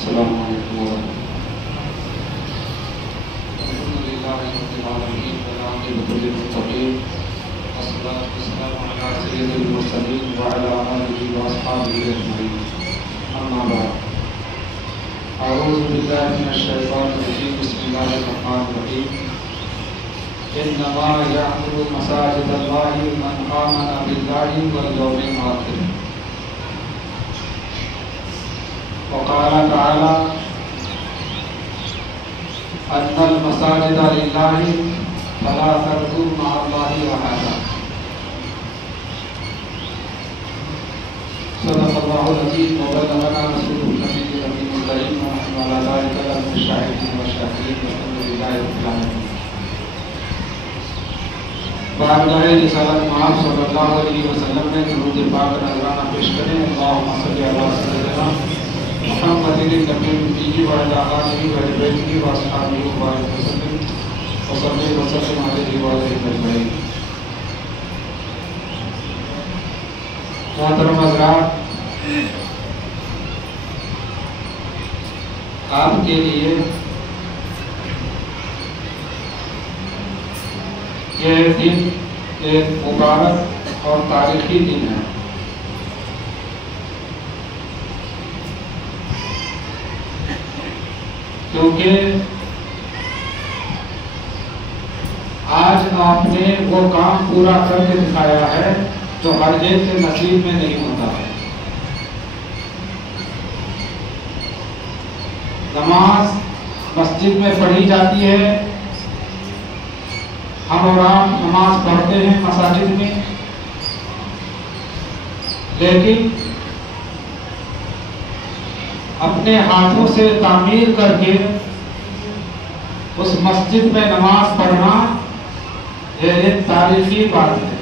السلام علیکم ورحمۃ اللہ۔ الحمد للہ رب العالمین والعاقبۃ للمتقین والصلاۃ والسلام علی سید المرسلین وعلی آلہ واصحابہ اجمعین، اما بعد۔ اعوذ باللہ من الشیطان الرجیم، بسم اللہ الرحمن الرحیم۔ انما یعمر مساجد اللہ من آمن باللہ والیوم الآخر۔ وقال تعالی ان المساجد للہ فلا تدعوا مع اللہ احدا۔ صدق اللہ العظیم وبلغنا رسوله النبی الامین الکریم ونحن علی ذلک من الشاہدین والشاکرین والحمد للہ رب العالمین۔ بارگاہ رسالت مآب صلی اللہ علیہ وسلم میں درود پاک نذرانہ پیش کریں۔ اللہم صل علی سیدنا محمد النبی الامی وعلی آلہ وصحبہ واصحابہ وبارک وسلم وصلی وسلم علیہ وآلہ اجمعین۔ محترم حضرات، آپ کے لیے یہ دن ایک مبارک اور تاریخی دن ہے۔ کیونکہ آج آپ نے وہ کام پورا کر کے دکھایا ہے جو ہر ایک کے نصیب میں نہیں ہوتا ہے۔ نماز مسجد میں پڑھی جاتی ہے، ہم اور آپ نماز پڑھتے ہیں مساجد میں، لیکن اپنے ہاتھوں سے تعمیر کر کے اس مسجد میں نماز پڑھنا یہ ایک تاریخی بات ہے۔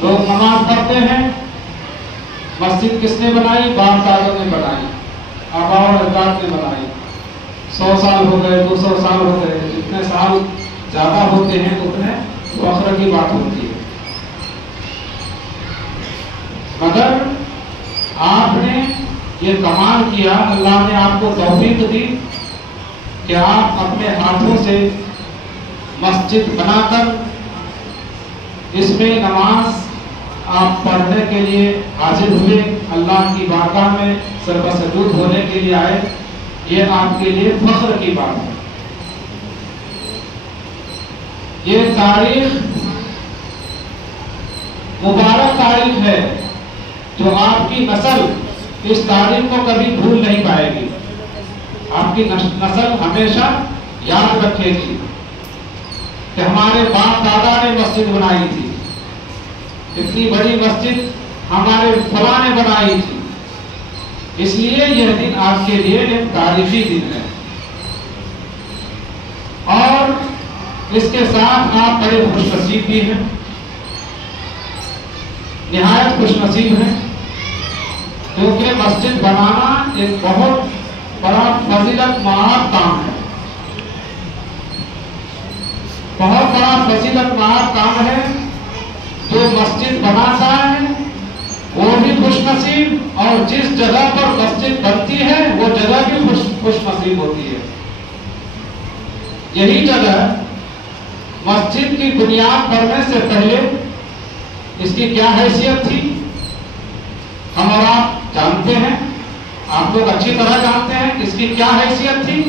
لوگ نماز پڑھتے ہیں، مسجد کس نے بنائی؟ باپ دادوں نے بنائی، آباء و اجداد نے بنائی۔ 100 سال ہو گئے، 200 سال ہو گئے، جتنے سال زیادہ ہوتے ہیں اتنے فخر کی بات ہوتی ہے۔ مگر آپ نے یہ کمال کیا، اللہ نے آپ کو توفیق دی کہ آپ اپنے ہاتھوں سے مسجد بنا کر اس میں نماز آپ پڑھنے کے لیے حاضر ہوئے، اللہ کی بارگاہ میں سربسجود ہونے کے لیے آئے۔ یہ آپ کے لیے فخر کی بات ہے۔ یہ تاریخ مبارک تاریخ ہے جو آپ کی نسل اس تاریخ کو کبھی بھول نہیں پائے گی۔ آپ کی نسل ہمیشہ یاد رکھے گی کہ ہمارے باپ دادا نے مسجد بنائی تھی، اتنی بڑی مسجد ہمارے فلاں نے بنائی تھی۔ اس لیے یہ دن آپ کے لیے ایک تاریخی دن ہے، اور اس کے ساتھ آپ بڑے خوش نصیب بھی ہیں، نہایت خوش نصیب ہیں، کیونکہ مسجد بنانا ایک بہت بڑا فضیلت مآب کام ہے، بہت بڑا فضیلت مآب کام ہے۔ جو مسجد بناتا ہے وہ بھی خوش نصیب، اور جس جگہ پر مسجد بنتی ہے وہ جگہ بھی خوش نصیب ہوتی ہے۔ یہی جگہ مسجد کی بنیاد پڑنے سے پہلے اس کی کیا حیثیت تھی ہم اور آپ جانتے ہیں، آپ لوگ اچھی طرح جانتے ہیں اس کی کیا حیثیت تھی۔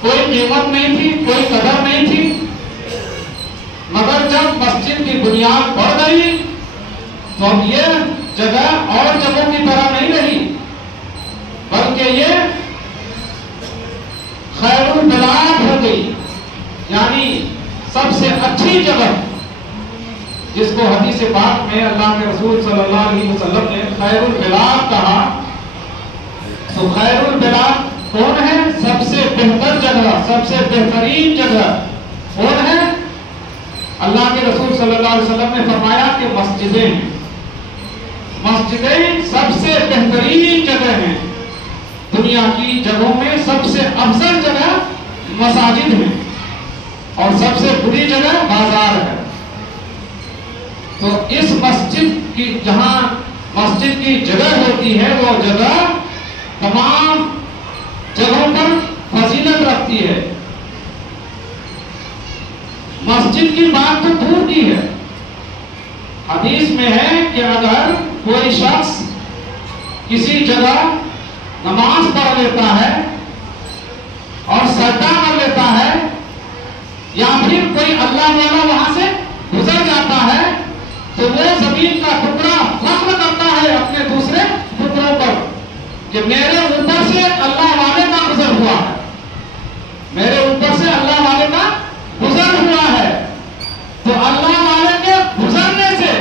کوئی قیمت نہیں تھی، کوئی قدر نہیں تھی، مگر جب مسجد کی بنیاد بڑھ گئی تو اب یہ جگہ اور جگہوں کی طرح نہیں رہی، بلکہ یہ خیر البلاد ہو گئی، یعنی سب سے اچھی جگہ، جس کو حدیث پاک میں اللہ کے رسول صلی اللہ علیہ وسلم نے خیر البلاد کہا۔ تو خیر البلاد کون ہے؟ سب سے بہتر جگہ، سب سے بہترین جگہ کون ہے؟ اللہ کے رسول صلی اللہ علیہ وسلم نے فرمایا کہ مسجدیں سب سے بہترین جگہ ہیں، دنیا کی جگہوں میں سب سے افضل جگہ مساجد ہیں، اور سب سے بری جگہ بازار ہے۔ تو اس مسجد کی جہاں مسجد کی جگہ ہوتی ہے وہ جگہ تمام جگہوں پر فضیلت رکھتی ہے. مسجد کی بات تو دور کی ہے. حدیث میں ہے کہ اگر کوئی شخص کسی جگہ نماز پڑھ لیتا ہے اور سجدہ کر لیتا ہے یا پھر کوئی اللہ والا وہاں سے گزر جاتا ہے تو وہ زمین کا ٹکڑا فخر کرتا ہے اپنے دوسرے ٹکڑوں پر کہ میرے اوپر سے اللہ والے کا گزر ہوا ہے, میرے اوپر سے اللہ والے کا گزر ہوا ہے. تو اللہ والے کے گزرنے سے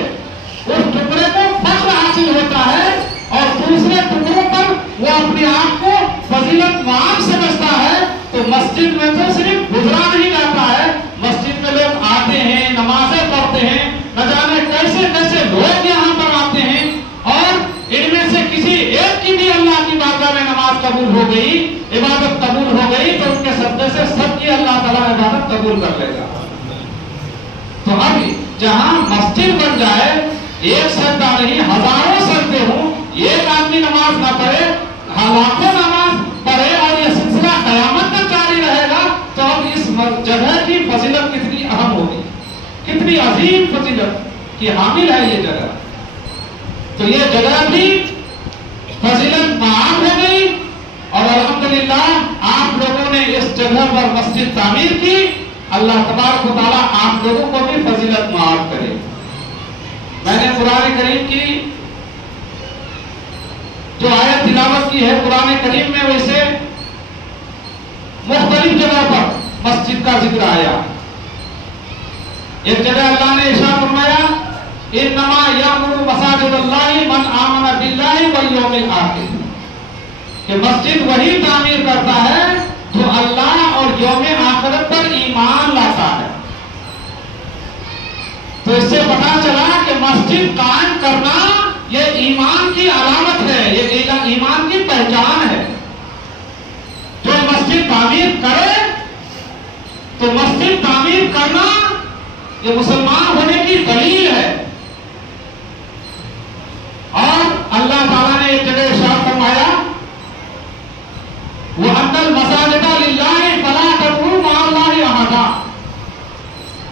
اس ٹکڑے کو فخر حاصل ہوتا ہے اور دوسرے ٹکڑوں پر وہ اپنے آپ کو فضیلت معاف سمجھتا ہے. تو مسجد میں تو صرف گزرا نہیں جاتا ہے, مسجد میں لوگ آتے ہیں, نمازیں پڑھتے ہیں, نہ جانے کیسے کیسے لوگ یہاں پر آتے ہیں اور ان میں سے کسی ایک کی بھی اللہ کی بارگاہ میں نماز قبول ہو گئی, عبادت قبول ہو گئی تو ان کے صدقے سے سب کی اللہ تعالیٰ عبادت قبول کر لے گا. تو اب جہاں مسجد بن جائے, ایک سجدہ نہیں ہزاروں سجدے ہوں, ایک آدمی نماز نہ پڑھے, لاکھوں نماز پڑھے اور یہ سلسلہ قیامت تک جاری رہے گا, تو اب اس جگہ کی فضیلت کتنی اہم ہوگی, کتنی عظیم فضیلت کی حامل ہے یہ جگہ. تو یہ جگہ بھی فضیلت معاف ہو گئی اور الحمدللہ آپ لوگوں نے اس جگہ پر مسجد تعمیر کی. اللہ تبارک و تعالیٰ آپ لوگوں کو بھی فضیلت معاف کرے. میں نے قرآن کریم کی جو آیت تلاوت کی ہے, قرآن کریم میں ویسے مختلف جگہ پر مسجد کا ذکر آیا. ایک جگہ اللہ نے ارشاد فرمایا انما یامر مساجد اللہ من آمن باللہ والیوم الآخر, کہ مسجد وہی تعمیر کرتا ہے جو اللہ اور یوم آخرت پر ایمان لاتا ہے. تو اس سے پتا چلا کہ مسجد قائم کرنا یہ ایمان کی علامت ہے, یہ ایمان کی پہچان ہے. جو مسجد تعمیر کرے تو مسجد تعمیر کرنا یہ مسلمان ہونے کی دلیل ہے. اور اللہ تعالیٰ نے ایک جگہ ارشاد فرمایا وَأَنَّ الْمَسَاجِدَ لِلَّهِ فَلَا تَدْعُوا مَعَ اللَّهِ أَحَدًا,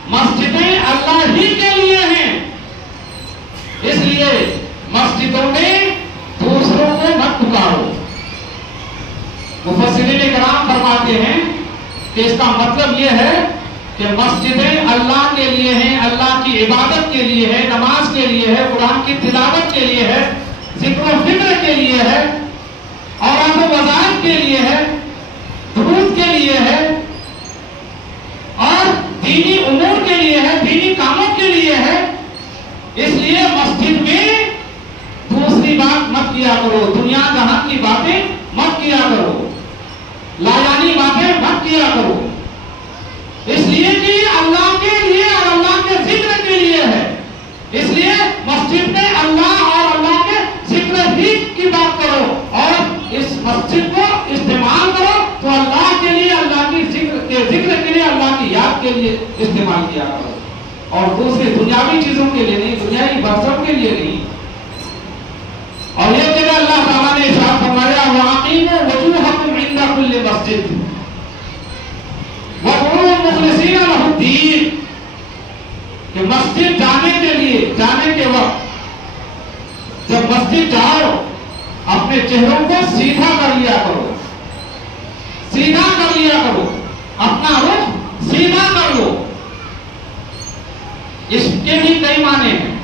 مسجدیں اللہ ہی کے لیے ہیں, اس لیے مسجدوں میں دوسروں کو مت پکارو. مفسرین کرام فرماتے ہیں کہ اس کا مطلب یہ ہے کہ مسجدیں اللہ کے لیے ہیں, اللہ کی عبادت کے لیے ہے, نماز کے لیے ہے, قرآن کی تلاوت کے لیے ہے, ذکر و فکر کے لیے ہے, اور وظائف کے لیے ہے, درود کے لیے ہے, اور دینی امور کے لیے ہے, دینی کاموں کے لیے ہے. اس لیے مسجد میں دوسری بات مت کیا کرو, دنیا جہاں کی باتیں مت کیا کرو, لایانی باتیں مت کیا کرو. اس لیے کہ اللہ کے لیے اور اللہ کے ذکر کے لیے ہے. اس لیے مسجد میں اللہ اور اللہ کے ذکر ہی کی بات کرو اور اس مسجد کو استعمال کرو تو اللہ کے لیے, اللہ کی ذکر کے لیے, اللہ کی یاد کے لیے استعمال کیا کرو, اور دوسری دنیاوی چیزوں کے لیے نہیں, دنیاوی برسوں کے لیے نہیں. اور یہ جگہ اللہ تعالیٰ نے ارشاد فرمایا وَأَقِیمُوا وُجُوهَکُمْ عِنْدَ كُلِّ مَسْجِدٍ وَادْعُوهُ مُخْلِصِینَ لَهُ الدِّینَ, کہ مسجد جانے کے وقت جب مسجد جاؤ اپنے چہروں کو سیدھا کر لیا کرو, سیدھا کر لیا کرو, اپنا رخ سیدھا کر لو. اس کے بھی کئی معنی ہیں.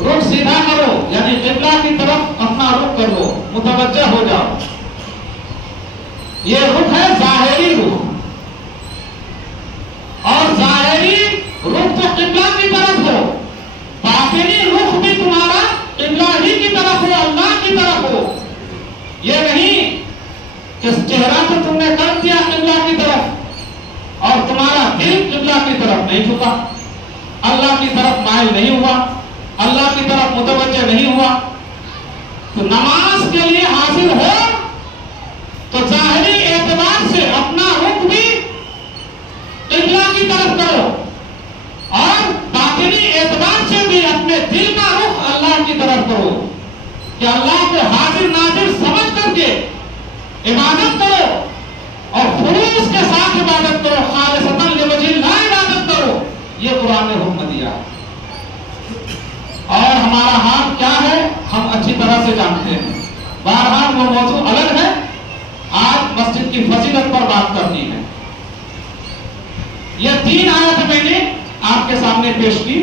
رخ سیدھا کرو یعنی قبلہ کی طرف اپنا رخ کر لو, متوجہ ہو جاؤ. یہ رخ ہے ظاہری رخ, اور ظاہری رخ تو قبلہ کی طرف ہو, باطنی رخ بھی تمہارا قبلہ ہی کی طرف ہو, اللہ کی طرف ہو. یہ نہیں کہ چہرہ تو تم نے کر دیا قبلہ کی طرف اور تمہارا دل قبلہ کی طرف نہیں جھکا, اللہ کی طرف مائل نہیں ہوا, اللہ کی طرف متوجہ نہیں ہوا. تو نماز کے لیے حاضر ہو تو ظاہری اعتبار سے اپنا رخ بھی قبلہ کی طرف کرو اور باطنی اعتبار سے بھی اپنے دل کا رخ اللہ کی طرف کرو. کہ اللہ کو حاضر ناظر سمجھ کر کے عبادت کرو اور خلوص کے ساتھ عبادت کرو، خالصتاً لوجہ اللہ عبادت کرو، یہ قرآن نے حکم دیا۔ اور ہمارا حال کیا ہے ہم اچھی طرح سے جانتے ہیں، بہرحال وہ موضوع الگ ہے، آج مسجد کی فضیلت پر بات کرنی ہے۔ یہ 3 آیت میں نے آپ کے سامنے پیش کی۔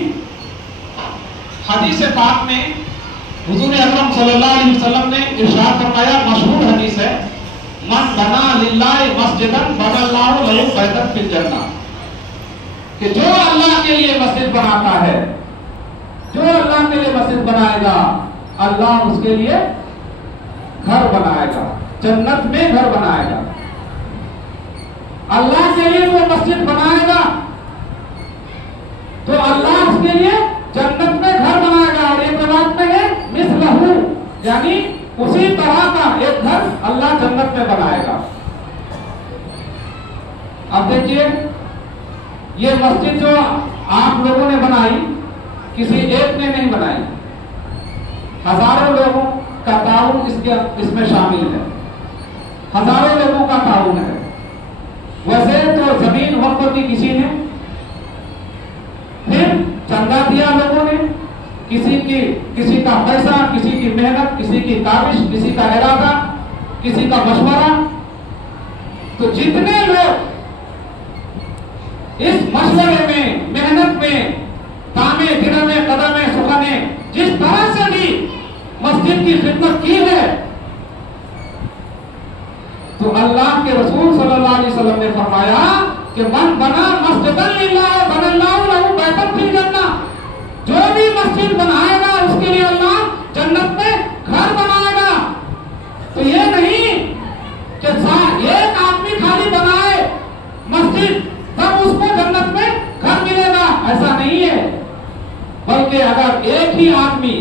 حدیث پاک میں حضور اکرم صلی اللہ علیہ وسلم نے ارشاد فرمایا، مشہور حدیث ہے، من بنا للہ مسجدا بنى اللہ لہ بیتا فی الجنہ، کہ جو اللہ کے لیے مسجد بناتا ہے، جو اللہ کے لیے مسجد بنائے گا، اللہ اس کے لیے گھر بنائے گا، جنت میں گھر بنائے گا۔ اللہ کے لیے وہ مسجد بنائے گا تو اللہ اس کے لیے جنت میں گھر بنائے گا، اور ایک روایت میں ہے مثلہ، یعنی اسی طرح کا ایک گھر اللہ جنت میں بنائے گا۔ اب دیکھیے یہ مسجد جو آپ لوگوں نے بنائی کسی ایک نے نہیں بنائی، ہزاروں لوگوں کا تعاون اس میں شامل ہے، ہزاروں لوگوں کا تعاون ہے۔ ویسے تو زمین وقف کی کسی نے، پھر چندہ دیا لوگوں نے، کسی کا پیسہ، کسی کی محنت، کسی کی کاوش، کسی کا ارادہ، کسی کا مشورہ، تو جتنے لوگ اس مشورے میں، محنت میں، تامے دنوں قدم سخنے، جس طرح سے بھی مسجد کی خدمت کی ہے، تو اللہ کے رسول صلی اللہ علیہ وسلم نے فرمایا کہ من بنا مسجدا للہ بنى اللہ لہ بیتا فی الجنہ، جو بھی مسجد بنائے گا اس کے لیے اللہ جنت میں گھر بنائے گا۔ تو یہ نہیں کہ ایک آدمی خالی بنائے مسجد تب اس کو جنت میں گھر ملے گا، ایسا نہیں ہے، بلکہ اگر ایک ہی آدمی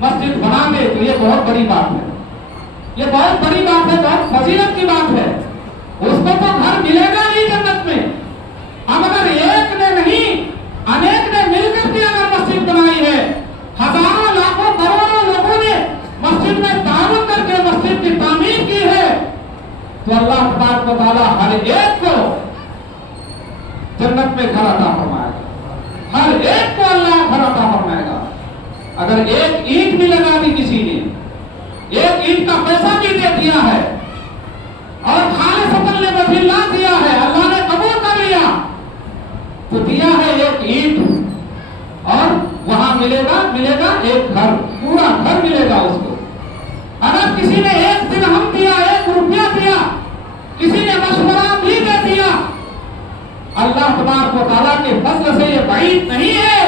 مسجد بنا دے تو یہ بہت بڑی بات ہے، یہ بہت بڑی بات ہے، بہت فضیلت کی بات ہے، اس کو تو گھر ملے گا ہی جنت میں۔ اب اگر ایک نے نہیں انیک نے مل کر کے اگر مسجد بنائی ہے، ہزاروں لاکھوں کروڑوں لوگوں نے مسجد میں تعاون کر کے مسجد کی تعمیر کی ہے، تو اللہ تبارک و تعالیٰ ہر ایک کو جنت میں گھر عطا فرمائے گا، ہر ایک کو اللہ گھر عطا فرمائے گا۔ اگر ایک اینٹ بھی لگا دی کسی نے، ایک اینٹ کا پیسہ بھی دے دیا ہے اور خالصۃ لوجہ اللہ دیا ہے، اللہ نے قبول کر لیا، تو دیا ہے ایک اینٹ اور وہاں ملے گا ایک گھر، پورا گھر ملے گا اس کو۔ اگر کسی نے 1 درہم دیا، 1 روپیہ دیا، کسی نے مشورہ بھی دے دیا، اللہ تبارک و تعالیٰ کے فضل سے یہ بعید نہیں ہے،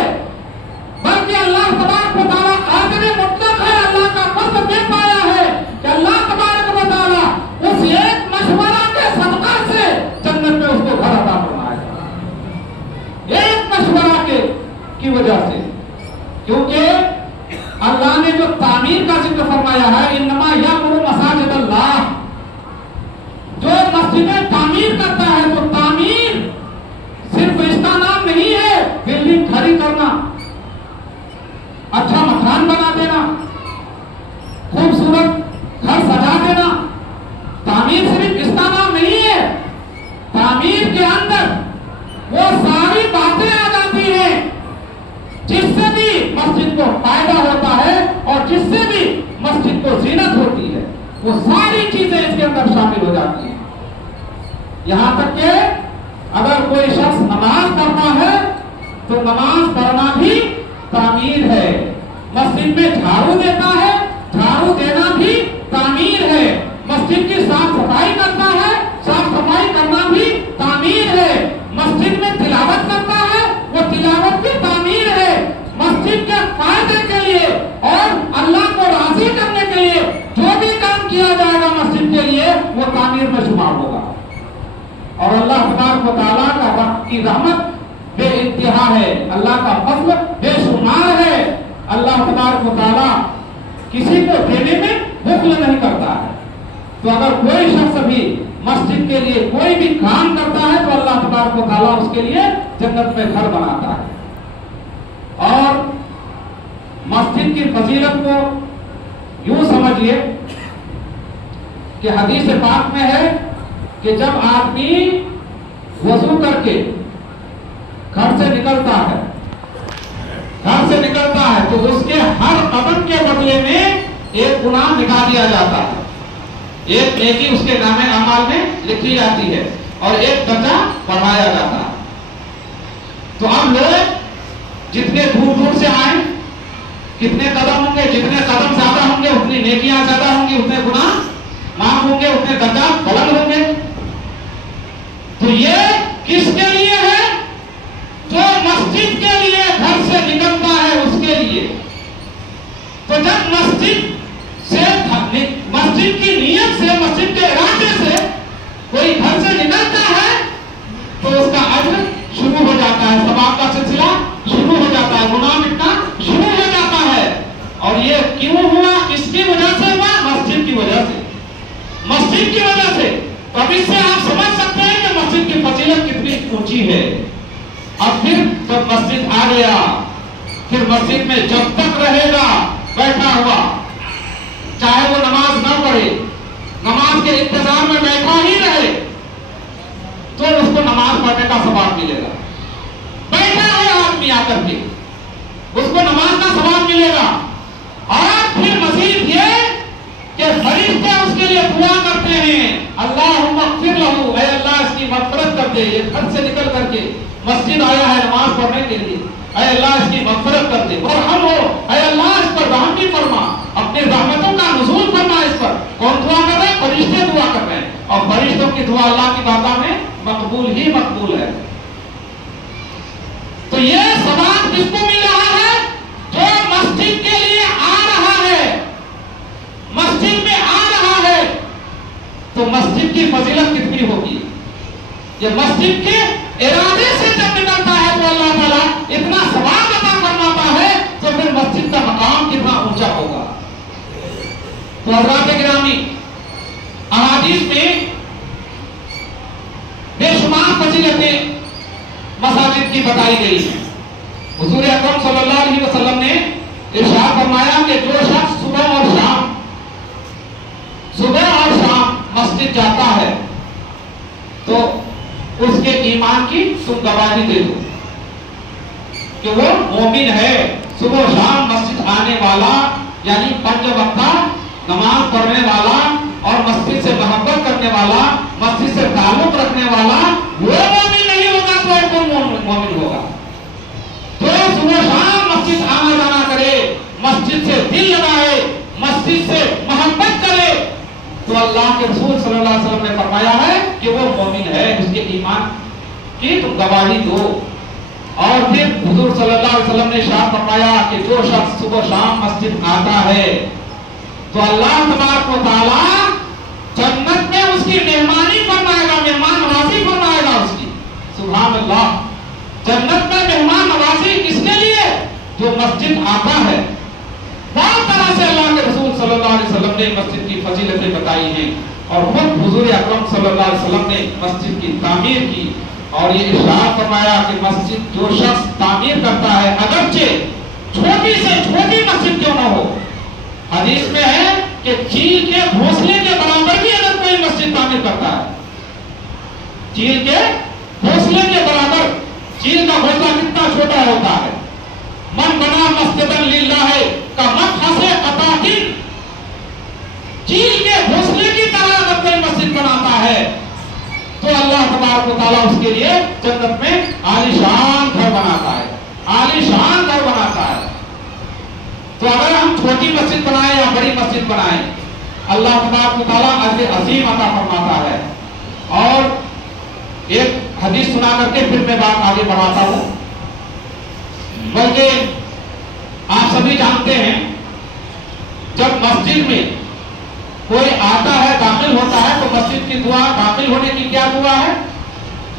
بلکہ اللہ تبارک و تعالیٰ قادر مطلق ہے، اللہ کا فضل دے پایا ہے کہ اللہ تبارک و تعالیٰ اس ایک مشورہ کے صدقہ سے جنت میں اس کو گھر عطا فرمائے گا، ایک مشورہ کی وجہ سے، کیونکہ اللہ نے جو تعمیر کا ذکر فرمایا ہے، انما یامر مساجد اللہ، جو مسجدیں تعمیر کرتا ہے، تو تعمیر صرف اس کا نام نہیں ہے بلڈنگ کھڑی کرنا، اچھا مکان بنا دینا، خوبصورت گھر سجا دینا، تعمیر صرف اس کا نام نہیں ہے۔ تعمیر کے اندر وہ ساری باتیں آ جاتی ہیں جس سے بھی مسجد کو فائدہ ہوتا ہے اور جس سے بھی مسجد کو زینت ہوتی ہے، وہ ساری چیزیں اس کے اندر شامل ہو جاتی ہیں۔ یہاں تک کہ اگر کوئی شخص نماز پڑھتا ہے تو نماز پڑھنا بھی تعمیر ہے، مسجد میں جھاڑو دیتا ہے، جھاڑو دینا بھی تعمیر ہے، مسجد کی صاف صفائی کرتا ہے، صاف صفائی کرنا بھی تعمیر ہے، مسجد میں تلاوت کرتا ہے، وہ تلاوت بھی تعمیر ہے، مسجد کے فائدے کے لیے اور اللہ کو راضی کرنے کے لیے جو بھی کام کیا جائے گا مسجد کے لیے وہ تعمیر میں شمار ہوگا۔ اور اللہ تبارک و تعالیٰ کا وقت کی رحمت بے انتہا ہے، اللہ کا فضل بے شمار ہے، اللہ تبارک و تعالیٰ کسی کو دینے میں بخل نہیں کرتا ہے۔ تو اگر کوئی شخص بھی مسجد کے لیے کوئی بھی کام کرتا ہے تو اللہ تبارک و تعالیٰ اس کے لیے جنت میں گھر بناتا ہے۔ اور مسجد کی فضیلت کو یوں سمجھیے کہ حدیث پاک میں ہے کہ جب آدمی وضو کر کے گھر سے نکلتا ہے تو اس کے ہر قدم کے بدلے میں ایک گناہ مٹا دیا جاتا ہے، ایک نیکی اس کے نامے اعمال میں لکھی جاتی ہے اور ایک درجہ بڑھایا جاتا ہے۔ تو اب لوگ جتنے دور دور سے آئیں، کتنے قدم ہوں گے، جتنے قدم زیادہ ہوں گے اتنی نیکیاں زیادہ ہوں گی، اتنے گناہ معاف ہوں گے، اتنے درجہ بلند ہوں گے۔ تو یہ کس کے لیے ہے؟ جو مسجد کے لیے گھر سے نکلتا ہے اس کے لیے۔ تو جب مسجد کی نیت سے، مسجد کے ارادے سے کوئی گھر سے نکلتا ہے تو اس کا اجر شروع ہو جاتا ہے، ثواب کا سلسلہ شروع ہو جاتا ہے، گناہ مٹنا شروع ہو جاتا ہے۔ اور یہ کیوں ہوا؟ کس کی وجہ سے ہوا؟ مسجد کی وجہ سے، مسجد کی وجہ سے۔ تو اب اس سے آپ سمجھ سکتے ہیں کہ مسجد کی فضیلت کتنی اونچی ہے۔ اب پھر جب مسجد آ گیا، پھر مسجد میں جب تک رہے گا بیٹھا ہوا، چاہے وہ نماز نہ پڑھے، نماز کے انتظار میں بیٹھا ہی رہے، تو اس کو نماز پڑھنے کا ثواب ملے گا۔ بیٹھا ہے آدمی آ کر کے، اس کو نماز کا ثواب ملے گا۔ اور پھر مزید یہ کہ فرشتے اس کے لیے دعا کرتے ہیں، اللہم اغفر لہ، اے اللہ اس کی مغفرت کر دے۔ یہ گھر سے نکل کر کے مسجد آیا ہے نماز پڑھنے کے لیے، اے اللہ اس کی مغفرت کر دے، ورحم ہو، اے اللہ اس پر رحم بھی فرما، اپنی رحمتوں کا نزول فرما اس پر۔ کون دعا کر رہے ہیں؟ فرشتے دعا کر رہے ہیں، اور فرشتوں کی دعا اللہ کی بارگاہ میں مقبول ہی مقبول ہے۔ تو یہ ثواب کس کو مل رہا ہے؟ جو مسجد کے لیے آ رہا ہے، مسجد میں آ رہا ہے۔ تو مسجد کی فضیلت کتنی ہوگی؟ یہ مسجد کے ارادے سے جب نکلتا ہے تو اللہ تعالیٰ اتنا ثواب عطا فرماتا ہے، تو پھر مسجد کا مقام کتنا اونچا ہوگا۔ تو حضرات گرامی، احادیث میں بے شمار فضیلتیں مساجد کی بتائی گئی ہیں۔ حضور اکرم صلی اللہ علیہ وسلم نے ارشاد فرمایا کہ جو شخص صبح اور شام مسجد جاتا ہے تو اس کے ایمان کی تم گواہی دے دو کہ وہ مومن ہے۔ صبح و شام مسجد آنے والا، یعنی 5 وقتہ نماز پڑھنے والا اور مسجد سے محبت کرنے والا، مسجد سے تعلق رکھنے والا، وہ مومن نہیں ہوگا تو ایک مومن ہوگا۔ تو صبح و شام مسجد آنا جانا کرے، مسجد سے دل لگائے، مسجد سے محبت کرے، تو اللہ کے رسول صلی اللہ علیہ وسلم نے فرمایا ہے کہ وہ مومن ہے، اس کے ایمان کی تم گواہی دو۔ اور پھر حضور صلی اللہ علیہ وسلم نے ارشاد فرمایا کہ جو شخص صبح و شام مسجد آتا ہے تو اللہ تبارک و تعالی جنت میں اس کی مہمانی فرمائے گا، مہمان نوازی فرمائے گا اس کی۔ سبحان اللہ، جنت میں مہمان نوازی کس کے لیے؟ جو مسجد آتا ہے۔ بہت طرح سے اللہ کے رسول صلی اللہ علیہ وسلم نے مسجد کی فضیلتیں بتائی ہیں، اور خود حضور اکرم صلی اللہ علیہ وسلم نے مسجد کی تعمیر کی، اور یہ ارشاد فرمایا کہ مسجد جو شخص تعمیر کرتا ہے، اگرچہ چھوٹی سے چھوٹی مسجد کیوں نہ ہو، حدیث میں ہے کہ چیل کے گھونسلے کے برابر بھی اگر کوئی مسجد تعمیر کرتا ہے، چیل کے گھونسلے کے برابر، چیل کا گھونسلہ کتنا چھوٹا ہوتا ہے، من بنا مسجدا للہ کمفحص قطاطین، چیل کے گھونسلے کی طرح اگر کوئی مسجد بناتا ہے تو اللہ تبارک و تعالیٰ اس کے لیے جنت میں عالیشان گھر بناتا ہے، عالیشان گھر بناتا ہے۔ تو اگر ہم چھوٹی مسجد بنائیں یا بڑی مسجد بنائیں، اللہ تبارک و تعالیٰ اجر عظیم عطا فرماتا ہے۔ اور ایک حدیث سنا کر کے پھر میں بات آگے بڑھاتا ہوں، بلکہ آپ سبھی جانتے ہیں جب مسجد میں کوئی آتا ہے، داخل ہوتا ہے، تو مسجد کی دعا، داخل ہونے کی کیا دعا ہے؟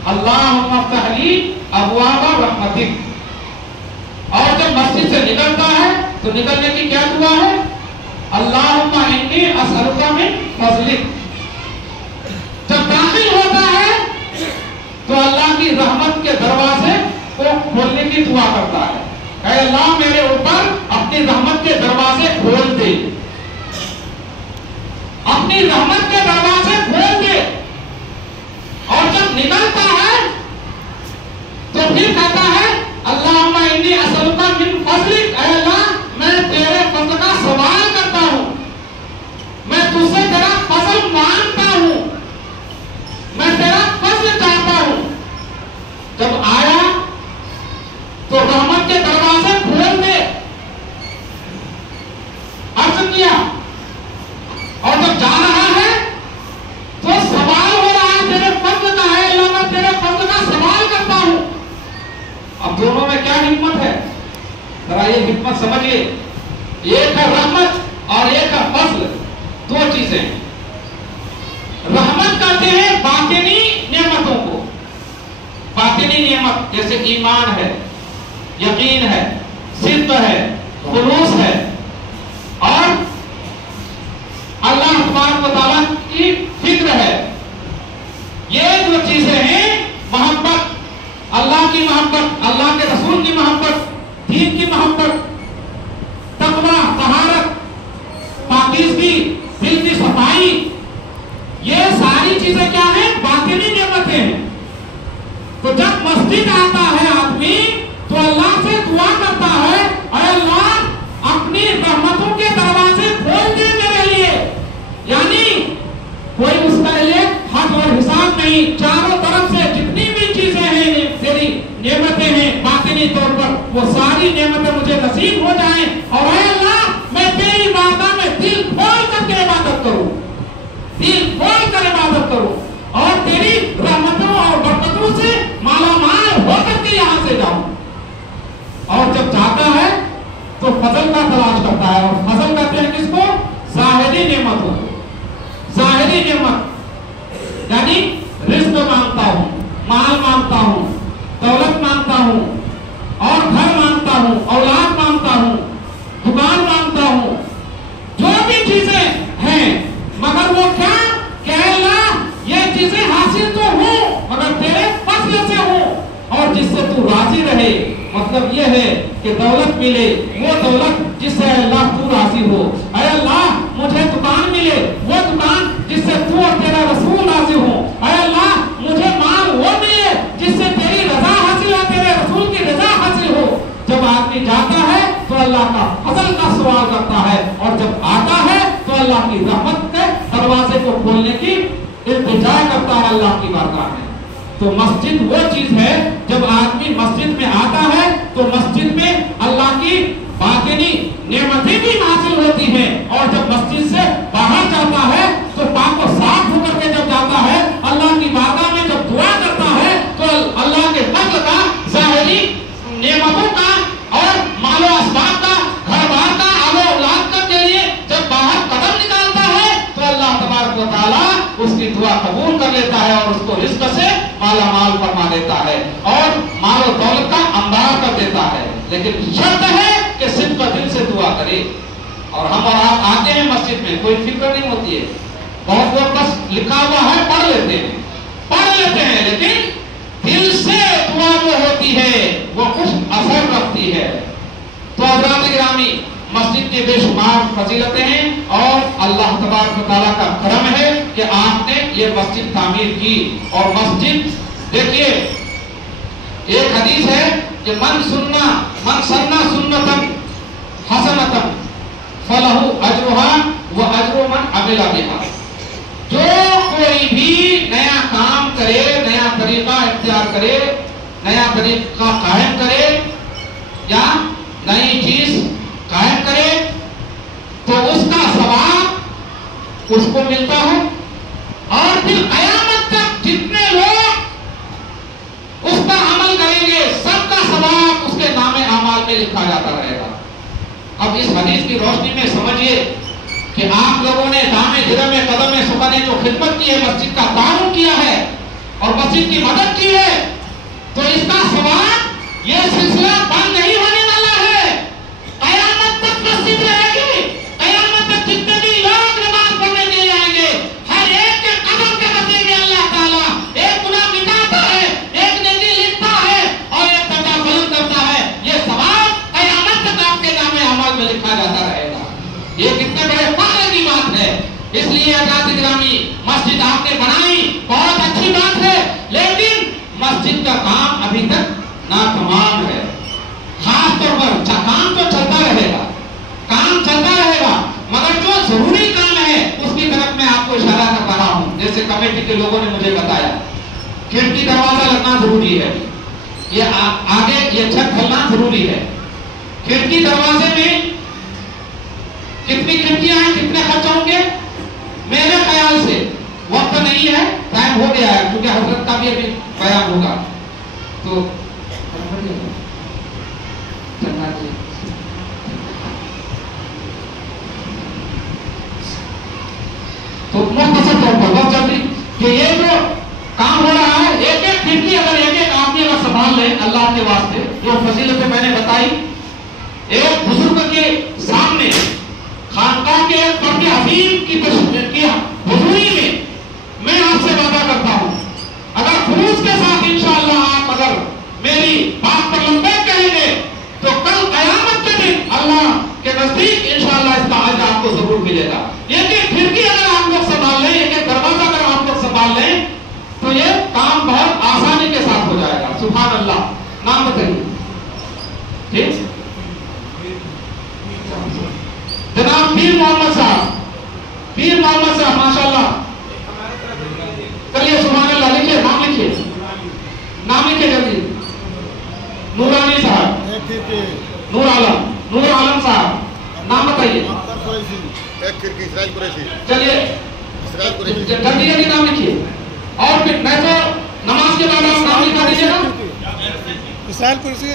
اللہم افتح لی ابواب رحمتک۔ اور جب مسجد سے نکلتا ہے تو نکلنے کی کیا دعا ہے؟ اللہم انی اسألک من فضلک۔ جب داخل ہوتا ہے تو اللہ کی رحمت کے دروازے کو کھولنے کی دعا کرتا ہے، اے اللہ میرے اوپر اپنی رحمت کے دروازے کھول دے۔ اپنی رحمت کے دروازے کھول دے اور جب نکلتا ہے تو پھر کہتا ہے اللہم انی اسألک من فضلک، اے اللہ میں تیرے فضل کا سوال کرتا ہوں، میں تجھ سے تیرا فضل مانگتا ہوں، میں تیرا فضل چاہتا ہوں۔ جب آیا تو رحمت کے دروازے کھول دے، عرض کیا، اور جب جا رہا ہے تو سوال ہو رہا ہے تیرے فضل کا، ہے اللہ میں تیرے فضل کا سوال کرتا ہوں۔ اب دونوں میں کیا حکمت ہے؟ ذرا یہ حکمت سمجھیے، ایک ہے رحمت اور ایک ہے فضل، دو چیزیں۔ رحمت کہتے ہیں باطنی نعمتوں کو، باطنی نعمت جیسے ایمان ہے، یقین ہے، صدق ہے، خلوص ہے، اور اللہ تبارک و تعالیٰ کی فکر ہے۔ یہ جو چیزیں ہیں، محبت، اللہ کی محبت، اللہ کے رسول کی محبت، دین کی محبت، تقویٰ، طہارت، پاکیزگی، دل کی صفائی، یہ ساری چیزیں کیا ہیں؟ باطنی نعمتیں ہیں۔ تو جب مسجد آتا ہے آدمی تو اللہ سے دعا کرتا ہے، اے اللہ اپنی رحمتوں کے دروازے کھول دے میرے لیے، یعنی کوئی اس کا ایک حد اور حساب نہیں، چاروں طرف سے جتنی بھی چیزیں ہیں تیری نعمتیں ہیں باطنی طور پر، وہ ساری نعمتیں مجھے نصیب ہو جائیں، اور اے اللہ میں تیری بارگاہ میں دل کھول کر کے عبادت کروں، دل کھول کر عبادت کروں، اور تیری رحمتوں اور برکتوں سے مالا مال ہو کر کے یہاں سے جاؤں۔ اور جب جاتا ہے تو فضل کا تلاش کرتا ہے، اور فضل کہتے ہیں کس کو؟ ظاہری نعمتوں کو۔ ظاہری نعمت یعنی رزق مانگتا ہوں، مال مانگتا ہوں، دولت مانگتا ہوں، اور گھر مانگتا ہوں، اولاد مانگتا ہوں، دکان مانگتا ہوں، جو بھی چیزیں ہیں، مگر وہ کیا کہ اے اللہ یہ چیزیں حاصل تو ہوں مگر تیرے فضل سے ہوں، اور جس سے تو راضی رہے۔ مطلب یہ ہے کہ دولت ملے، وہ دولت جس سے اللہ تو راضی ہو۔ اے اللہ مجھے دکان ملے، وہ دکان جس سے تو اور تیرا رسول راضی ہو۔ اے اللہ مجھے مال وہ ملے جس سے تیری رضا حاصل ہو، تیرے رسول کی رضا حاصل ہو۔ جب آدمی جاتا ہے تو اللہ کا فضل کا سوال کرتا ہے، اور جب آتا ہے تو اللہ کی رحمت کے دروازے کو کھولنے کی التجا کرتا ہے اللہ کی بارگاہ میں۔ تو مسجد وہ چیز ہے، جب آدمی مسجد میں آتا ہے تو مسجد میں اللہ کی باطنی نعمتیں بھی حاصل ہوتی ہیں، اور جب مسجد سے باہر جاتا ہے تو پاک و صاف ہو کر کے جب جاتا ہے اللہ کی بارگاہ میں جب دعا کرتا ہے تو اللہ کے فضل کا، ظاہری نعمتوں کا اور مال و اسباب کا، گھر بار کا، آل و اولاد کا کے لیے جب باہر قدم نکالتا ہے تو اللہ تبارک و تعالیٰ اس کی دعا قبول کر لیتا ہے اور اس کو رزق سے مالا مال فرما دیتا ہے اور مال و دولت کا انبار کر دیتا ہے۔ لیکن شرط ہے کہ صدق دل سے دعا کرے۔ اور ہم اور آپ آتے ہیں مسجد میں، کوئی فکر نہیں ہوتی ہے، بہت لوگ بس لکھا ہوا ہے پڑھ لیتے ہیں، لیکن دل سے دعا جو ہوتی ہے وہ کچھ اثر رکھتی ہے۔ تو حضرات گرامی، مسجد کی بے شمار فضیلتیں ہیں، اور اللہ تبارک و تعالیٰ کا کرم ہے کہ آپ نے یہ مسجد تعمیر کی۔ اور مسجد دیکھیے، ایک حدیث ہے کہ من سننا سنتن حسنتن فلہ اجرہا و اجر من عمل بہا۔ جو کوئی بھی نیا کام کرے، نیا طریقہ اختیار کرے، نیا طریقہ قائم کرے یا نئی چیز قائم کرے تو اس کا ثواب اس کو ملتا ہے، اور پھر قیامت تک جتنے لوگ اس پر عمل کریں گے سب کا ثواب اس کے نام اعمال میں لکھا جاتا رہے گا۔ اب اس حدیث کی روشنی میں سمجھیے کہ آپ لوگوں نے دامے درمے قدمے سکنے جو خدمت کی ہے، مسجد کا تعاون کیا ہے اور مسجد کی مدد کی ہے، تو اس کا ثواب یہ سلسلہ بند نہیں ہونے والا ہے، قیامت تک مسجد رہے گی، قیامت تک جتنے بھی لوگ نماز پڑھنے کے لیے آئیں گے ہر ایک کے قدم کے بدلے میں اللہ تعالیٰ ایک گناہ مٹاتا ہے، ایک نیکی لکھتا ہے اور ایک درجہ بلند کرتا ہے۔ یہ ثواب قیامت تک آپ کے نام اعمال میں لکھا جاتا رہے گا۔ یہ کتنے بڑے فخر کی بات ہے، اس لیے حضرات گرامی مسجد آپ نے بنائی بہت اچھی بات ہے، لیکن مسجد کا کام ابھی تک ناتمام ہے۔ خاص طور پر کام تو چلتا رہے گا، کام چلتا رہے گا، مگر جو ضروری کام ہے اس کی طرف میں آپ کو اشارہ کر رہا ہوں۔ جیسے کمیٹی کے لوگوں نے مجھے بتایا کھڑکی دروازہ لگنا ضروری ہے، یہ آگے یہ چھت ڈھلنا ضروری ہے۔ کھڑکی دروازے میں کتنی کھڑکیاں ہیں، کتنے خرچ ہوں گے؟ میرے خیال سے وقت نہیں ہے، ٹائم ہو گیا ہے، کیونکہ حضرت کا بھی ابھی بیان ہوگا تو مختصر طور پر بس جلدی کہ یہ جو کام ہو رہا ہے، ایک ایک کھڑکی اگر ایک ایک آدمی اگر سنبھال لے اللہ کے واسطے، جو فضیلتیں میں نے بتائی، ایک بزرگ کے سامنے خانقاہ کے ایک فرد عظیم کی حضوری میں آپ سے وعدہ کرتا ہوں، اگر خلوص کے ساتھ انشاءاللہ آپ اگر میری بات پر لبیک کہیں گے تو کل قیامت کے دن اللہ کے نزدیک انشاءاللہ اس کا اجر آپ کو ضرور ملے گا۔ ایک ایک کھڑکی اگر آپ لوگ سنبھال لیں، ایک ایک دروازہ اگر آپ لوگ سنبھال لیں تو یہ کام بہت آسانی کے ساتھ ہو جائے گا۔ سبحان اللہ۔ نام بتائیے ٹھیک؟ جناب پیر محمد صاحب، پیر محمد صاحب ماشاءاللہ، چلیے سبحان اللہ، لکھیے نام، لکھیے نام، لکھیے جلدی۔ نورانی صاحب، نور عالم صاحب، نام بتائیے۔ ایک کھڑکی اسرائیل قریشی، چلیے جلدی جلدی نام لکھیے، اور پھر میں تو نماز کے بعد آپ نام لکھا دیجیے نا۔ اسرائیل قریشی